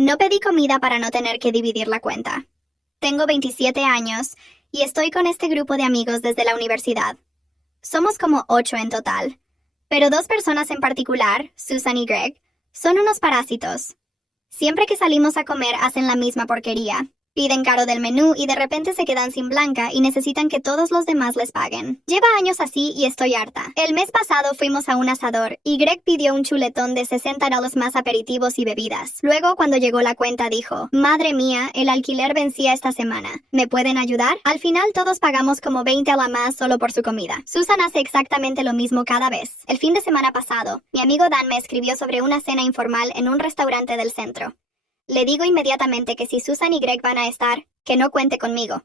No pedí comida para no tener que dividir la cuenta. Tengo 27 años y estoy con este grupo de amigos desde la universidad. Somos como 8 en total, pero 2 personas en particular, Susan y Greg, son unos parásitos. Siempre que salimos a comer hacen la misma porquería. Piden caro del menú y de repente se quedan sin blanca y necesitan que todos los demás les paguen. Lleva años así y estoy harta. El mes pasado fuimos a un asador y Greg pidió un chuletón de $60 más aperitivos y bebidas. Luego, cuando llegó la cuenta, dijo, «Madre mía, el alquiler vencía esta semana. ¿Me pueden ayudar?» Al final todos pagamos como 20 a la más solo por su comida. Susan hace exactamente lo mismo cada vez. El fin de semana pasado, mi amigo Dan me escribió sobre una cena informal en un restaurante del centro. Le digo inmediatamente que si Susan y Greg van a estar, que no cuente conmigo.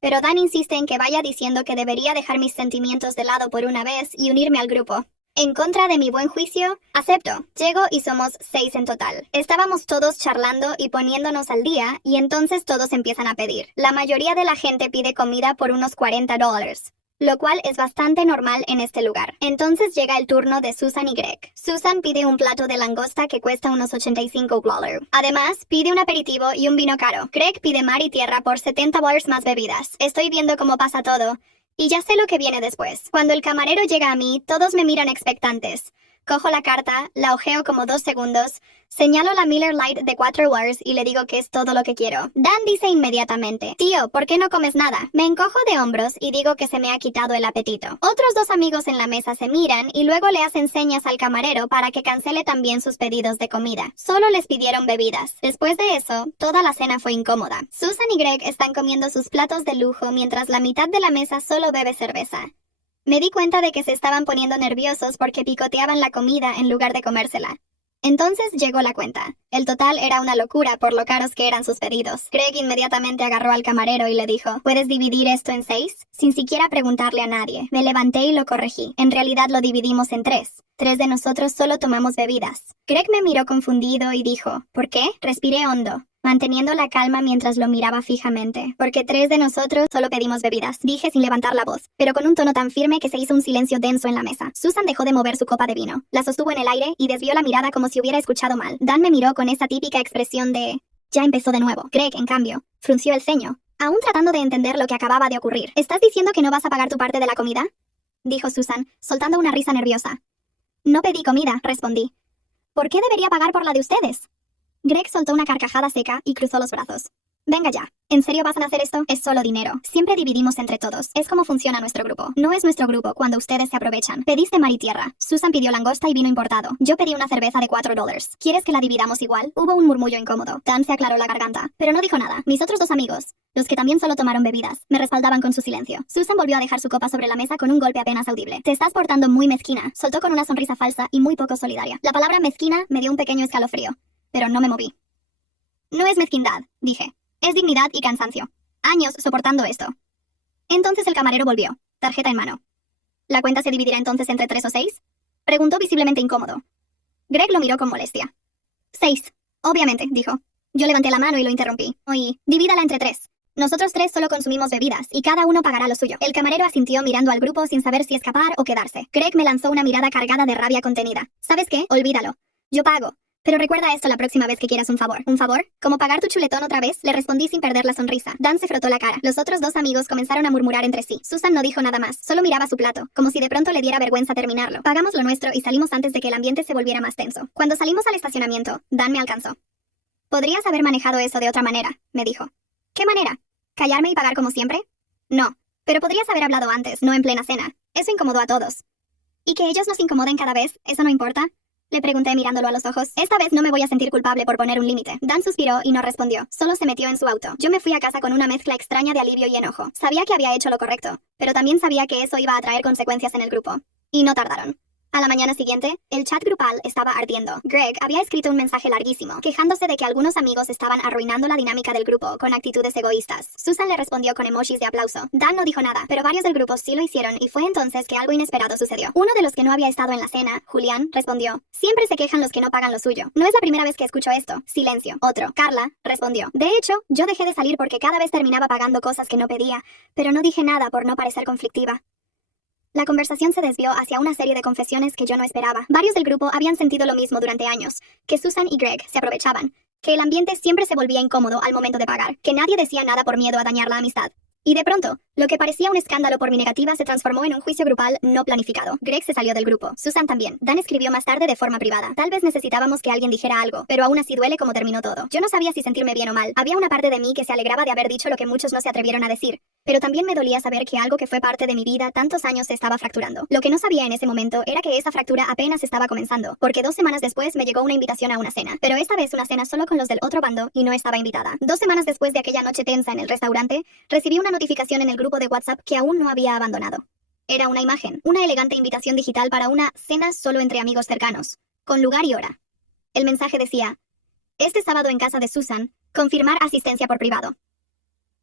Pero Dan insiste en que vaya diciendo que debería dejar mis sentimientos de lado por una vez y unirme al grupo. En contra de mi buen juicio, acepto. Llego y somos 6 en total. Estábamos todos charlando y poniéndonos al día, y entonces todos empiezan a pedir. La mayoría de la gente pide comida por unos $40. Lo cual es bastante normal en este lugar. Entonces llega el turno de Susan y Greg. Susan pide un plato de langosta que cuesta unos $85. Además, pide un aperitivo y un vino caro. Greg pide mar y tierra por $70 más bebidas. Estoy viendo cómo pasa todo, y ya sé lo que viene después. Cuando el camarero llega a mí, todos me miran expectantes. Cojo la carta, la ojeo como 2 segundos, señalo la Miller Lite de 4 Wars y le digo que es todo lo que quiero. Dan dice inmediatamente, «Tío, ¿por qué no comes nada?» Me encojo de hombros y digo que se me ha quitado el apetito. Otros 2 amigos en la mesa se miran y luego le hacen señas al camarero para que cancele también sus pedidos de comida. Solo les pidieron bebidas. Después de eso, toda la cena fue incómoda. Susan y Greg están comiendo sus platos de lujo mientras la mitad de la mesa solo bebe cerveza. Me di cuenta de que se estaban poniendo nerviosos porque picoteaban la comida en lugar de comérsela. Entonces llegó la cuenta. El total era una locura por lo caros que eran sus pedidos. Greg inmediatamente agarró al camarero y le dijo, «¿Puedes dividir esto en 6?» Sin siquiera preguntarle a nadie. Me levanté y lo corregí. En realidad lo dividimos en 3. 3 de nosotros solo tomamos bebidas. Greg me miró confundido y dijo, «¿Por qué?» Respiré hondo, manteniendo la calma mientras lo miraba fijamente. «Porque 3 de nosotros solo pedimos bebidas», dije sin levantar la voz, pero con un tono tan firme que se hizo un silencio denso en la mesa. Susan dejó de mover su copa de vino, la sostuvo en el aire y desvió la mirada como si hubiera escuchado mal. Dan me miró con esa típica expresión de «ya empezó de nuevo». Greg, en cambio, frunció el ceño, aún tratando de entender lo que acababa de ocurrir. «¿Estás diciendo que no vas a pagar tu parte de la comida?», dijo Susan, soltando una risa nerviosa. «No pedí comida», respondí. «¿Por qué debería pagar por la de ustedes?» Greg soltó una carcajada seca y cruzó los brazos. «Venga ya. ¿En serio vas a hacer esto? Es solo dinero. Siempre dividimos entre todos. Es como funciona nuestro grupo. No es nuestro grupo cuando ustedes se aprovechan. Pediste mar y tierra. Susan pidió langosta y vino importado. Yo pedí una cerveza de $4. ¿Quieres que la dividamos igual?» Hubo un murmullo incómodo. Dan se aclaró la garganta, pero no dijo nada. Mis otros 2 amigos, los que también solo tomaron bebidas, me respaldaban con su silencio. Susan volvió a dejar su copa sobre la mesa con un golpe apenas audible. «Te estás portando muy mezquina», soltó con una sonrisa falsa y muy poco solidaria. La palabra mezquina me dio un pequeño escalofrío, pero no me moví. «No es mezquindad», dije. «Es dignidad y cansancio. Años soportando esto». Entonces el camarero volvió, tarjeta en mano. «¿La cuenta se dividirá entonces entre 3 o 6?» preguntó visiblemente incómodo. Greg lo miró con molestia. «6, obviamente», dijo. Yo levanté la mano y lo interrumpí. «Oí, divídala entre 3. Nosotros 3 solo consumimos bebidas y cada uno pagará lo suyo». El camarero asintió mirando al grupo sin saber si escapar o quedarse. Greg me lanzó una mirada cargada de rabia contenida. «¿Sabes qué? Olvídalo. Yo pago. Pero recuerda esto la próxima vez que quieras un favor». «¿Un favor? ¿Cómo pagar tu chuletón otra vez?», le respondí sin perder la sonrisa. Dan se frotó la cara. Los otros 2 amigos comenzaron a murmurar entre sí. Susan no dijo nada más, solo miraba su plato, como si de pronto le diera vergüenza terminarlo. Pagamos lo nuestro y salimos antes de que el ambiente se volviera más tenso. Cuando salimos al estacionamiento, Dan me alcanzó. «Podrías haber manejado eso de otra manera», me dijo. «¿Qué manera? ¿Callarme y pagar como siempre?» «No, pero podrías haber hablado antes, no en plena cena. Eso incomodó a todos». «¿Y que ellos nos incomoden cada vez? ¿Eso no importa?», le pregunté mirándolo a los ojos. «Esta vez no me voy a sentir culpable por poner un límite». Dan suspiró y no respondió. Solo se metió en su auto. Yo me fui a casa con una mezcla extraña de alivio y enojo. Sabía que había hecho lo correcto, pero también sabía que eso iba a traer consecuencias en el grupo. Y no tardaron. A la mañana siguiente, el chat grupal estaba ardiendo. Greg había escrito un mensaje larguísimo, quejándose de que algunos amigos estaban arruinando la dinámica del grupo con actitudes egoístas. Susan le respondió con emojis de aplauso. Dan no dijo nada, pero varios del grupo sí lo hicieron y fue entonces que algo inesperado sucedió. Uno de los que no había estado en la cena, Julián, respondió, «Siempre se quejan los que no pagan lo suyo. No es la primera vez que escucho esto». Silencio. Otro, Carla, respondió, «De hecho, yo dejé de salir porque cada vez terminaba pagando cosas que no pedía, pero no dije nada por no parecer conflictiva». La conversación se desvió hacia una serie de confesiones que yo no esperaba. Varios del grupo habían sentido lo mismo durante años, que Susan y Greg se aprovechaban, que el ambiente siempre se volvía incómodo al momento de pagar, que nadie decía nada por miedo a dañar la amistad. Y de pronto, lo que parecía un escándalo por mi negativa se transformó en un juicio grupal no planificado. Greg se salió del grupo. Susan también. Dan escribió más tarde de forma privada. Tal vez necesitábamos que alguien dijera algo, pero aún así duele como terminó todo. Yo no sabía si sentirme bien o mal. Había una parte de mí que se alegraba de haber dicho lo que muchos no se atrevieron a decir, pero también me dolía saber que algo que fue parte de mi vida tantos años se estaba fracturando. Lo que no sabía en ese momento era que esa fractura apenas estaba comenzando, porque 2 semanas después me llegó una invitación a una cena, pero esta vez una cena solo con los del otro bando y no estaba invitada. 2 semanas después de aquella noche tensa en el restaurante, recibí una notificación en el grupo de WhatsApp que aún no había abandonado. Era una imagen, una elegante invitación digital para una cena solo entre amigos cercanos, con lugar y hora. El mensaje decía: este sábado en casa de Susan, confirmar asistencia por privado.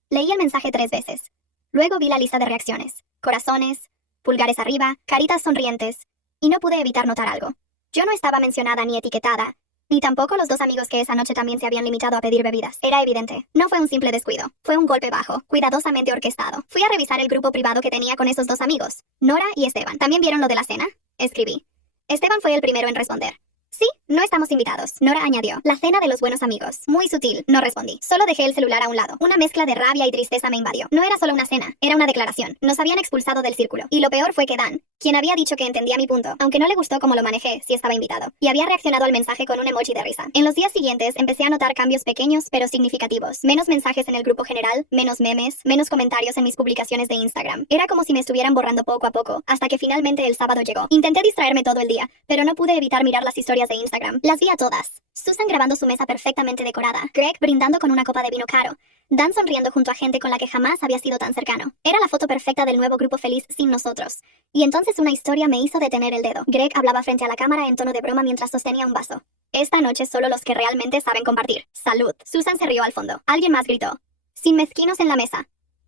Leí el mensaje 3 veces. Luego vi la lista de reacciones, corazones, pulgares arriba, caritas sonrientes, y no pude evitar notar algo. Yo no estaba mencionada ni etiquetada, ni tampoco los 2 amigos que esa noche también se habían limitado a pedir bebidas. Era evidente. No fue un simple descuido. Fue un golpe bajo, cuidadosamente orquestado. Fui a revisar el grupo privado que tenía con esos 2 amigos, Nora y Esteban. ¿También vieron lo de la cena? Escribí. Esteban fue el primero en responder. Sí, no estamos invitados. Nora añadió. La cena de los buenos amigos. Muy sutil. No respondí. Solo dejé el celular a un lado. Una mezcla de rabia y tristeza me invadió. No era solo una cena, era una declaración. Nos habían expulsado del círculo. Y lo peor fue que Dan, quien había dicho que entendía mi punto, aunque no le gustó cómo lo manejé, sí estaba invitado, y había reaccionado al mensaje con un emoji de risa. En los días siguientes empecé a notar cambios pequeños pero significativos. Menos mensajes en el grupo general, menos memes, menos comentarios en mis publicaciones de Instagram. Era como si me estuvieran borrando poco a poco, hasta que finalmente el sábado llegó. Intenté distraerme todo el día, pero no pude evitar mirar las historias de Instagram. Las vi a todas. Susan grabando su mesa perfectamente decorada, Greg brindando con una copa de vino caro, Dan sonriendo junto a gente con la que jamás había sido tan cercano. Era la foto perfecta del nuevo grupo feliz sin nosotros. Y entonces una historia me hizo detener el dedo. Greg hablaba frente a la cámara en tono de broma mientras sostenía un vaso. Esta noche solo los que realmente saben compartir. ¡Salud! Susan se rió al fondo. Alguien más gritó. Sin mezquinos en la mesa.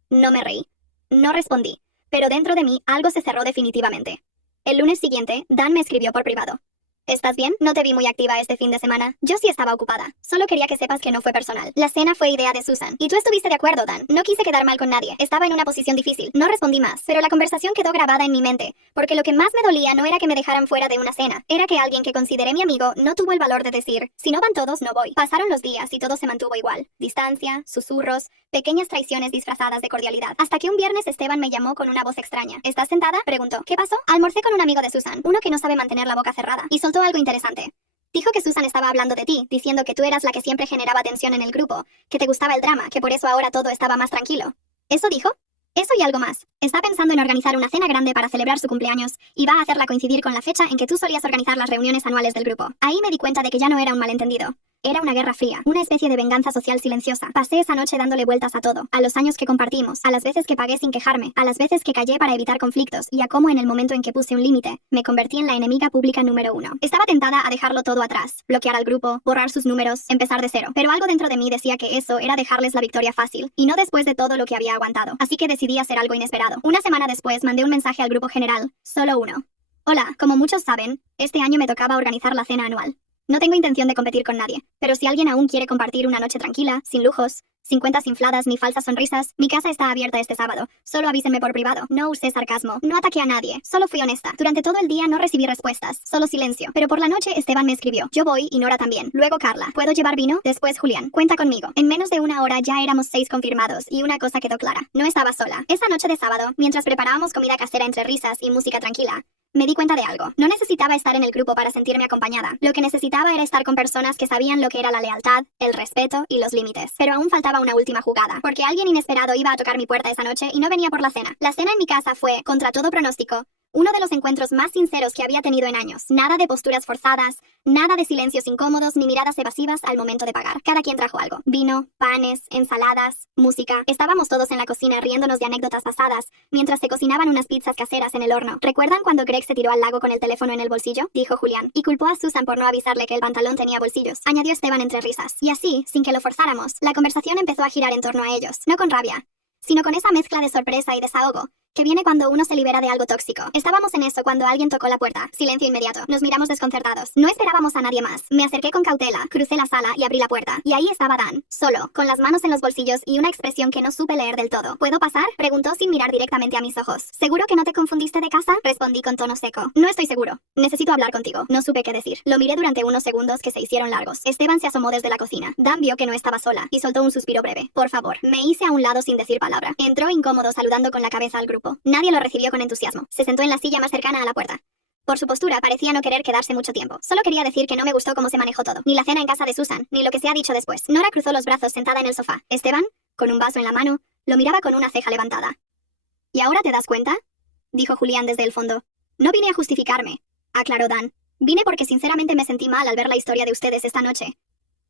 No me reí. No respondí. Pero dentro de mí algo se cerró definitivamente. El lunes siguiente, Dan me escribió por privado. ¿Estás bien? No te vi muy activa este fin de semana. Yo sí estaba ocupada. Solo quería que sepas que no fue personal. La cena fue idea de Susan. Y tú estuviste de acuerdo, Dan. No quise quedar mal con nadie. Estaba en una posición difícil. No respondí más. Pero la conversación quedó grabada en mi mente. Porque lo que más me dolía no era que me dejaran fuera de una cena. Era que alguien que consideré mi amigo no tuvo el valor de decir, si no van todos, no voy. Pasaron los días y todo se mantuvo igual. Distancia, susurros, pequeñas traiciones disfrazadas de cordialidad. Hasta que un viernes Esteban me llamó con una voz extraña. ¿Estás sentada? Preguntó. ¿Qué pasó? Almorcé con un amigo de Susan, uno que no sabe mantener la boca cerrada. Y soltó algo interesante. Dijo que Susan estaba hablando de ti, diciendo que tú eras la que siempre generaba tensión en el grupo, que te gustaba el drama, que por eso ahora todo estaba más tranquilo. ¿Eso dijo? Eso y algo más. Está pensando en organizar una cena grande para celebrar su cumpleaños y va a hacerla coincidir con la fecha en que tú solías organizar las reuniones anuales del grupo. Ahí me di cuenta de que ya no era un malentendido. Era una guerra fría, una especie de venganza social silenciosa. Pasé esa noche dándole vueltas a todo, a los años que compartimos, a las veces que pagué sin quejarme, a las veces que callé para evitar conflictos y a cómo en el momento en que puse un límite, me convertí en la enemiga pública número 1. Estaba tentada a dejarlo todo atrás, bloquear al grupo, borrar sus números, empezar de cero. Pero algo dentro de mí decía que eso era dejarles la victoria fácil, y no después de todo lo que había aguantado. Así que decidí hacer algo inesperado. Una semana después mandé un mensaje al grupo general, solo uno. Hola, como muchos saben, este año me tocaba organizar la cena anual. No tengo intención de competir con nadie, pero si alguien aún quiere compartir una noche tranquila, sin lujos, sin cuentas infladas ni falsas sonrisas, mi casa está abierta este sábado. Solo avísenme por privado. No usé sarcasmo, no ataqué a nadie, solo fui honesta. Durante todo el día no recibí respuestas, solo silencio. Pero por la noche Esteban me escribió. Yo voy y Nora también. Luego Carla. ¿Puedo llevar vino? Después Julián. Cuenta conmigo. En menos de una hora ya éramos 6 confirmados y una cosa quedó clara. No estaba sola. Esa noche de sábado, mientras preparábamos comida casera entre risas y música tranquila, me di cuenta de algo. No necesitaba estar en el grupo para sentirme acompañada. Lo que necesitaba era estar con personas que sabían lo que era la lealtad, el respeto y los límites. Pero aún faltaba una última jugada, porque alguien inesperado iba a tocar mi puerta esa noche y no venía por la cena. La cena en mi casa fue, contra todo pronóstico, uno de los encuentros más sinceros que había tenido en años. Nada de posturas forzadas, nada de silencios incómodos ni miradas evasivas al momento de pagar. Cada quien trajo algo. Vino, panes, ensaladas, música. Estábamos todos en la cocina riéndonos de anécdotas pasadas, mientras se cocinaban unas pizzas caseras en el horno. ¿Recuerdan cuando Greg se tiró al lago con el teléfono en el bolsillo? Dijo Julián. Y culpó a Susan por no avisarle que el pantalón tenía bolsillos. Añadió Esteban entre risas. Y así, sin que lo forzáramos, la conversación empezó a girar en torno a ellos. No con rabia, sino con esa mezcla de sorpresa y desahogo que viene cuando uno se libera de algo tóxico. Estábamos en eso cuando alguien tocó la puerta. Silencio inmediato. Nos miramos desconcertados. No esperábamos a nadie más. Me acerqué con cautela, crucé la sala y abrí la puerta. Y ahí estaba Dan, solo, con las manos en los bolsillos y una expresión que no supe leer del todo. ¿Puedo pasar?, preguntó sin mirar directamente a mis ojos. ¿Seguro que no te confundiste de casa?, respondí con tono seco. No estoy seguro. Necesito hablar contigo. No supe qué decir. Lo miré durante unos segundos que se hicieron largos. Esteban se asomó desde la cocina. Dan vio que no estaba sola y soltó un suspiro breve. Por favor. Me hice a un lado sin decir palabra. Entró incómodo saludando con la cabeza al grupo. Nadie lo recibió con entusiasmo. Se sentó en la silla más cercana a la puerta. Por su postura parecía no querer quedarse mucho tiempo. Solo quería decir que no me gustó cómo se manejó todo. Ni la cena en casa de Susan, ni lo que se ha dicho después. Nora cruzó los brazos sentada en el sofá. Esteban, con un vaso en la mano, lo miraba con una ceja levantada. ¿Y ahora te das cuenta?, dijo Julián desde el fondo. No vine a justificarme, aclaró Dan. Vine porque sinceramente me sentí mal al ver la historia de ustedes esta noche.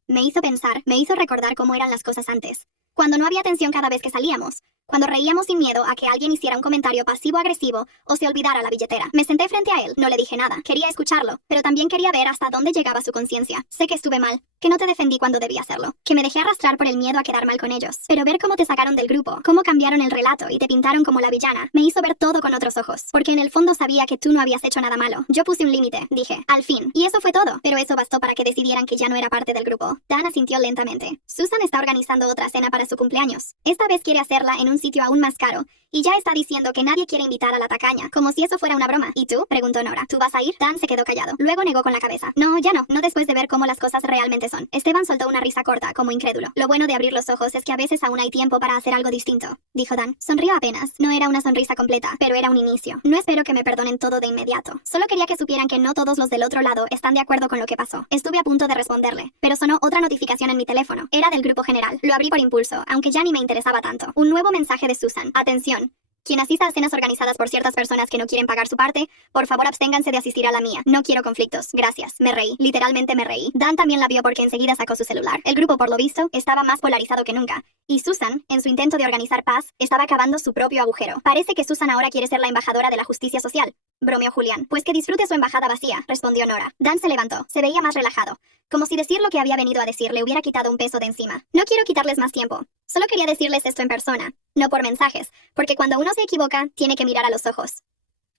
Me hizo pensar, me hizo recordar cómo eran las cosas antes. Cuando no había tensión cada vez que salíamos. Cuando reíamos sin miedo a que alguien hiciera un comentario pasivo-agresivo o se olvidara la billetera. Me senté frente a él, no le dije nada. Quería escucharlo, pero también quería ver hasta dónde llegaba su conciencia. Sé que estuve mal, que no te defendí cuando debía hacerlo, que me dejé arrastrar por el miedo a quedar mal con ellos. Pero ver cómo te sacaron del grupo, cómo cambiaron el relato y te pintaron como la villana, me hizo ver todo con otros ojos. Porque en el fondo sabía que tú no habías hecho nada malo. Yo puse un límite, dije, al fin. Y eso fue todo, pero eso bastó para que decidieran que ya no era parte del grupo. Dan asintió lentamente. Susan está organizando otra cena para su cumpleaños. Esta vez quiere hacerla en un sitio aún más caro. Y ya está diciendo que nadie quiere invitar a la tacaña, como si eso fuera una broma. ¿Y tú?, preguntó Nora. ¿Tú vas a ir? Dan se quedó callado. Luego negó con la cabeza. No, ya no. No después de ver cómo las cosas realmente son. Esteban soltó una risa corta, como incrédulo. Lo bueno de abrir los ojos es que a veces aún hay tiempo para hacer algo distinto, dijo Dan. Sonrió apenas. No era una sonrisa completa, pero era un inicio. No espero que me perdonen todo de inmediato. Solo quería que supieran que no todos los del otro lado están de acuerdo con lo que pasó. Estuve a punto de responderle, pero sonó otra notificación en mi teléfono. Era del grupo general. Lo abrí por impulso, aunque ya ni me interesaba tanto. Un nuevo mensaje de Susan. Atención. Quien asista a cenas organizadas por ciertas personas que no quieren pagar su parte, por favor absténganse de asistir a la mía. No quiero conflictos. Gracias. Me reí. Literalmente me reí. Dan también la vio porque enseguida sacó su celular. El grupo, por lo visto, estaba más polarizado que nunca. Y Susan, en su intento de organizar paz, estaba cavando su propio agujero. Parece que Susan ahora quiere ser la embajadora de la justicia social, bromeó Julián. Pues que disfrute su embajada vacía, respondió Nora. Dan se levantó. Se veía más relajado. Como si decir lo que había venido a decir le hubiera quitado un peso de encima. No quiero quitarles más tiempo. Solo quería decirles esto en persona, no por mensajes, porque cuando uno se equivoca, tiene que mirar a los ojos.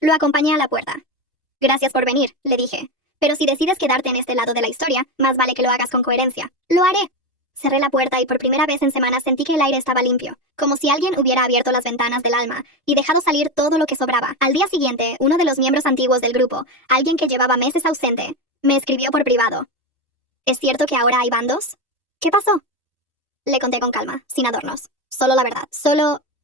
Lo acompañé a la puerta. Gracias por venir, le dije. Pero si decides quedarte en este lado de la historia, más vale que lo hagas con coherencia. Lo haré. Cerré la puerta y por primera vez en semanas sentí que el aire estaba limpio, como si alguien hubiera abierto las ventanas del alma y dejado salir todo lo que sobraba. Al día siguiente, uno de los miembros antiguos del grupo, alguien que llevaba meses ausente, me escribió por privado. ¿Es cierto que ahora hay bandos? ¿Qué pasó? Le conté con calma, sin adornos. Solo la verdad.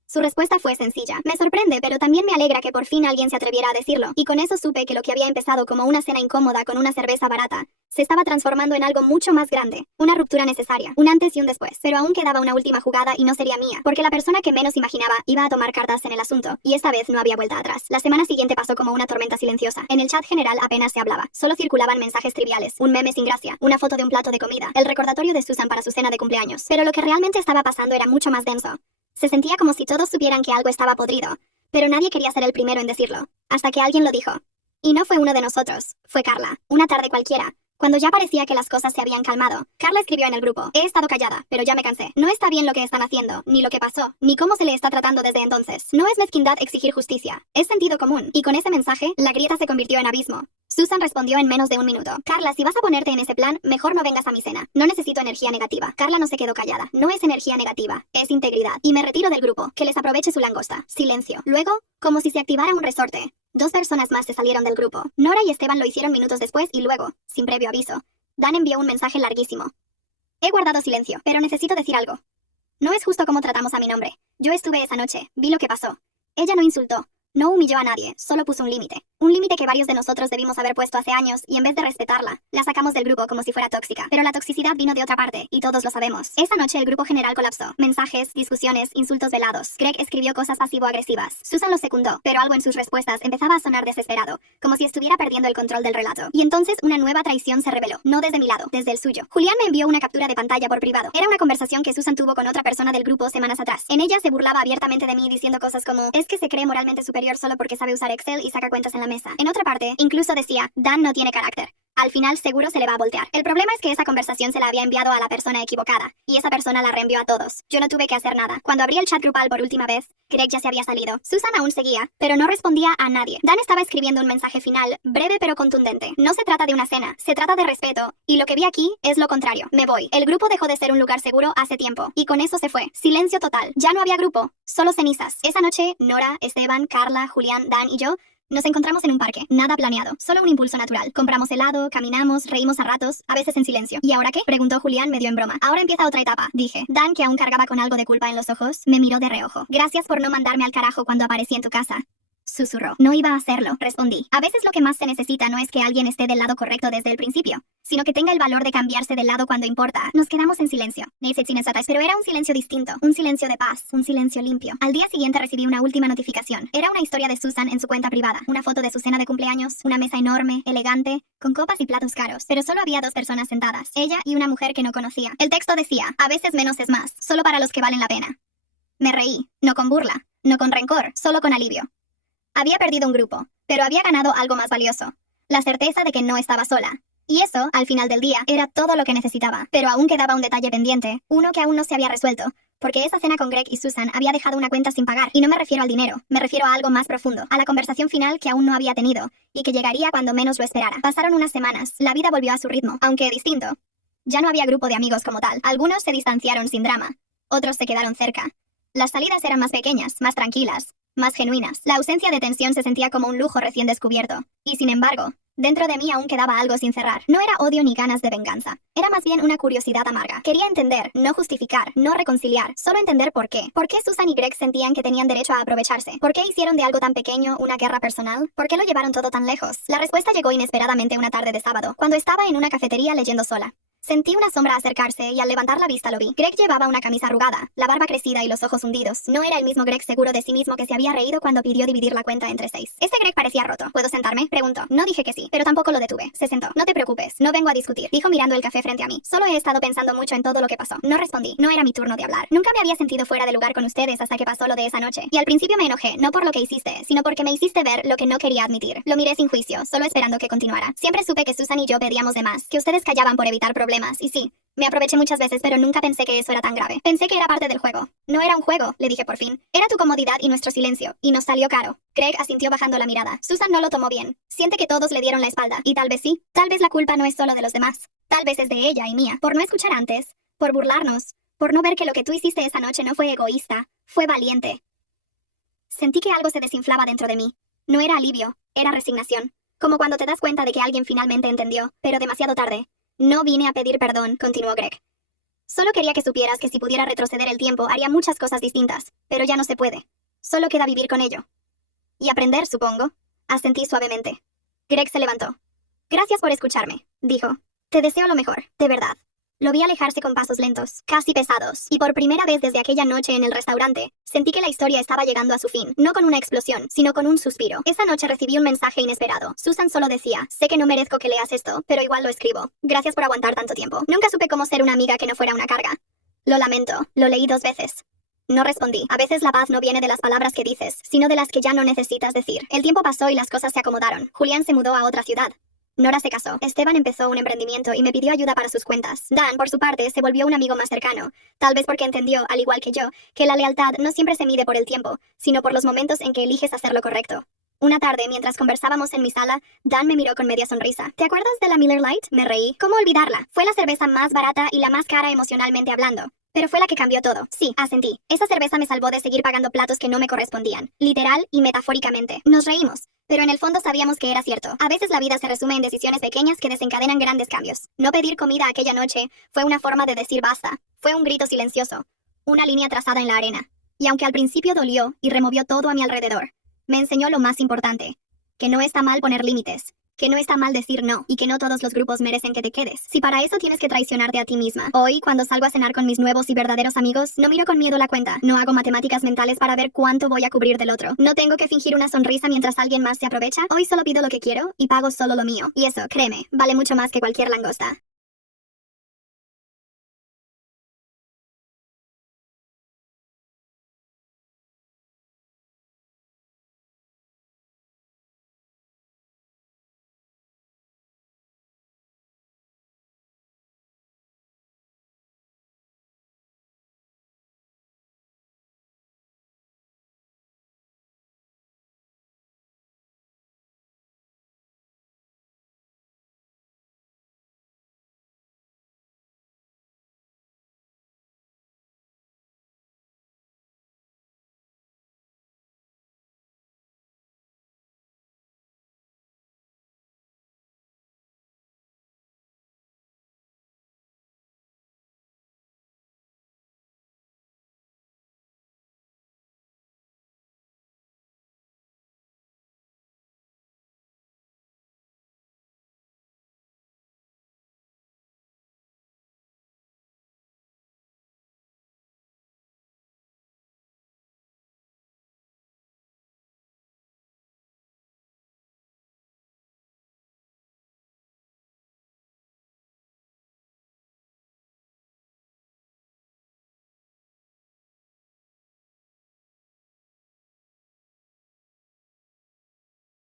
Su respuesta fue sencilla. Me sorprende, pero también me alegra que por fin alguien se atreviera a decirlo. Y con eso supe que lo que había empezado como una cena incómoda con una cerveza barata, se estaba transformando en algo mucho más grande. Una ruptura necesaria. Un antes y un después. Pero aún quedaba una última jugada y no sería mía, porque la persona que menos imaginaba iba a tomar cartas en el asunto. Y esta vez no había vuelta atrás. La semana siguiente pasó como una tormenta silenciosa. En el chat general apenas se hablaba. Solo circulaban mensajes triviales. Un meme sin gracia. Una foto de un plato de comida. El recordatorio de Susan para su cena de cumpleaños. Pero lo que realmente estaba pasando era mucho más denso. Se sentía como si todos supieran que algo estaba podrido, pero nadie quería ser el primero en decirlo, hasta que alguien lo dijo. Y no fue uno de nosotros, fue Carla, una tarde cualquiera, cuando ya parecía que las cosas se habían calmado. Carla escribió en el grupo, he estado callada, pero ya me cansé. No está bien lo que están haciendo, ni lo que pasó, ni cómo se le está tratando desde entonces. No es mezquindad exigir justicia, es sentido común. Y con ese mensaje, la grieta se convirtió en abismo. Susan respondió en menos de un minuto. Carla, si vas a ponerte en ese plan, mejor no vengas a mi cena. No necesito energía negativa. Carla no se quedó callada. No es energía negativa, es integridad. Y me retiro del grupo. Que les aproveche su langosta. Silencio. Luego, como si se activara un resorte, 2 personas más se salieron del grupo. Nora y Esteban lo hicieron minutos después y luego, sin previo aviso, Dan envió un mensaje larguísimo. He guardado silencio, pero necesito decir algo. No es justo cómo tratamos a mi nombre. Yo estuve esa noche, vi lo que pasó. Ella no insultó. No humilló a nadie, solo puso un límite. Un límite que varios de nosotros debimos haber puesto hace años y en vez de respetarla, la sacamos del grupo como si fuera tóxica. Pero la toxicidad vino de otra parte y todos lo sabemos. Esa noche el grupo general colapsó. Mensajes, discusiones, insultos velados. Greg escribió cosas pasivo-agresivas. Susan lo secundó, pero algo en sus respuestas empezaba a sonar desesperado, como si estuviera perdiendo el control del relato. Y entonces una nueva traición se reveló, no desde mi lado, desde el suyo. Julián me envió una captura de pantalla por privado. Era una conversación que Susan tuvo con otra persona del grupo semanas atrás. En ella se burlaba abiertamente de mí diciendo cosas como, es que se cree moralmente superior solo porque sabe usar Excel y saca cuentas en la mesa. En otra parte, incluso decía, Dan no tiene carácter. Al final seguro se le va a voltear. El problema es que esa conversación se la había enviado a la persona equivocada, y esa persona la reenvió a todos. Yo no tuve que hacer nada. Cuando abrí el chat grupal por última vez, Greg ya se había salido. Susan aún seguía, pero no respondía a nadie. Dan estaba escribiendo un mensaje final, breve pero contundente. No se trata de una cena, se trata de respeto, y lo que vi aquí es lo contrario. Me voy. El grupo dejó de ser un lugar seguro hace tiempo, y con eso se fue. Silencio total. Ya no había grupo, solo cenizas. Esa noche, Nora, Esteban, Carla, Julián, Dan y yo nos encontramos en un parque, nada planeado, solo un impulso natural. Compramos helado, caminamos, reímos a ratos, a veces en silencio. ¿Y ahora qué? Preguntó Julián medio en broma. Ahora empieza otra etapa, dije. Dan, que aún cargaba con algo de culpa en los ojos, me miró de reojo. Gracias por no mandarme al carajo cuando aparecí en tu casa. Susurró. No iba a hacerlo, respondí. A veces lo que más se necesita no es que alguien esté del lado correcto desde el principio, sino que tenga el valor de cambiarse del lado cuando importa. Nos quedamos en silencio. Pero era un silencio distinto, un silencio de paz, un silencio limpio. Al día siguiente recibí una última notificación. Era una historia de Susan en su cuenta privada. Una foto de su cena de cumpleaños, una mesa enorme, elegante, con copas y platos caros. Pero solo había 2 personas sentadas, ella y una mujer que no conocía. El texto decía, a veces menos es más, solo para los que valen la pena. Me reí, no con burla, no con rencor, solo con alivio. Había perdido un grupo, pero había ganado algo más valioso, la certeza de que no estaba sola. Y eso, al final del día, era todo lo que necesitaba. Pero aún quedaba un detalle pendiente, uno que aún no se había resuelto, porque esa cena con Greg y Susan había dejado una cuenta sin pagar. Y no me refiero al dinero, me refiero a algo más profundo, a la conversación final que aún no había tenido, y que llegaría cuando menos lo esperara. Pasaron unas semanas, la vida volvió a su ritmo, aunque distinto. Ya no había grupo de amigos como tal. Algunos se distanciaron sin drama, otros se quedaron cerca. Las salidas eran más pequeñas, más tranquilas, más genuinas. La ausencia de tensión se sentía como un lujo recién descubierto. Y sin embargo, dentro de mí aún quedaba algo sin cerrar. No era odio ni ganas de venganza. Era más bien una curiosidad amarga. Quería entender, no justificar, no reconciliar, solo entender por qué. ¿Por qué Susan y Greg sentían que tenían derecho a aprovecharse? ¿Por qué hicieron de algo tan pequeño una guerra personal? ¿Por qué lo llevaron todo tan lejos? La respuesta llegó inesperadamente una tarde de sábado, cuando estaba en una cafetería leyendo sola. Sentí una sombra acercarse y al levantar la vista lo vi. Greg llevaba una camisa arrugada, la barba crecida y los ojos hundidos. No era el mismo Greg seguro de sí mismo que se había reído cuando pidió dividir la cuenta entre 6. Este Greg parecía roto. ¿Puedo sentarme? Preguntó. No dije que sí, pero tampoco lo detuve. Se sentó. No te preocupes, no vengo a discutir, dijo mirando el café frente a mí. Solo he estado pensando mucho en todo lo que pasó. No respondí. No era mi turno de hablar. Nunca me había sentido fuera de lugar con ustedes hasta que pasó lo de esa noche. Y al principio me enojé, no por lo que hiciste, sino porque me hiciste ver lo que no quería admitir. Lo miré sin juicio, solo esperando que continuara. Siempre supe que Susan y yo pedíamos de más, que ustedes callaban por evitar problemas, y sí. Me aproveché muchas veces, pero nunca pensé que eso era tan grave. Pensé que era parte del juego. No era un juego, le dije por fin. Era tu comodidad y nuestro silencio, y nos salió caro. Greg asintió bajando la mirada. Susan no lo tomó bien. Siente que todos le dieron la espalda, y tal vez sí. Tal vez la culpa no es solo de los demás. Tal vez es de ella y mía, por no escuchar antes, por burlarnos, por no ver que lo que tú hiciste esa noche no fue egoísta, fue valiente. Sentí que algo se desinflaba dentro de mí. No era alivio, era resignación. Como cuando te das cuenta de que alguien finalmente entendió, pero demasiado tarde. No vine a pedir perdón, continuó Greg. Solo quería que supieras que si pudiera retroceder el tiempo haría muchas cosas distintas, pero ya no se puede. Solo queda vivir con ello. Y aprender, supongo. Asentí suavemente. Greg se levantó. Gracias por escucharme, dijo. Te deseo lo mejor, de verdad. Lo vi alejarse con pasos lentos, casi pesados, y por primera vez desde aquella noche en el restaurante, sentí que la historia estaba llegando a su fin, no con una explosión, sino con un suspiro. Esa noche recibí un mensaje inesperado. Susan solo decía, sé que no merezco que leas esto, pero igual lo escribo. Gracias por aguantar tanto tiempo. Nunca supe cómo ser una amiga que no fuera una carga. Lo lamento, lo leí 2 veces. No respondí. A veces la paz no viene de las palabras que dices, sino de las que ya no necesitas decir. El tiempo pasó y las cosas se acomodaron. Julián se mudó a otra ciudad. Nora se casó. Esteban empezó un emprendimiento y me pidió ayuda para sus cuentas. Dan, por su parte, se volvió un amigo más cercano, tal vez porque entendió, al igual que yo, que la lealtad no siempre se mide por el tiempo, sino por los momentos en que eliges hacer lo correcto. Una tarde, mientras conversábamos en mi sala, Dan me miró con media sonrisa. ¿Te acuerdas de la Miller Lite? Me reí. ¿Cómo olvidarla? Fue la cerveza más barata y la más cara emocionalmente hablando. Pero fue la que cambió todo. Sí, asentí. Esa cerveza me salvó de seguir pagando platos que no me correspondían, literal y metafóricamente. Nos reímos, pero en el fondo sabíamos que era cierto. A veces la vida se resume en decisiones pequeñas que desencadenan grandes cambios. No pedir comida aquella noche fue una forma de decir basta. Fue un grito silencioso, una línea trazada en la arena. Y aunque al principio dolió y removió todo a mi alrededor, me enseñó lo más importante, que no está mal poner límites. Que no está mal decir no, y que no todos los grupos merecen que te quedes. Si para eso tienes que traicionarte a ti misma. Hoy, cuando salgo a cenar con mis nuevos y verdaderos amigos, no miro con miedo la cuenta. No hago matemáticas mentales para ver cuánto voy a cubrir del otro. No tengo que fingir una sonrisa mientras alguien más se aprovecha. Hoy solo pido lo que quiero y pago solo lo mío. Y eso, créeme, vale mucho más que cualquier langosta.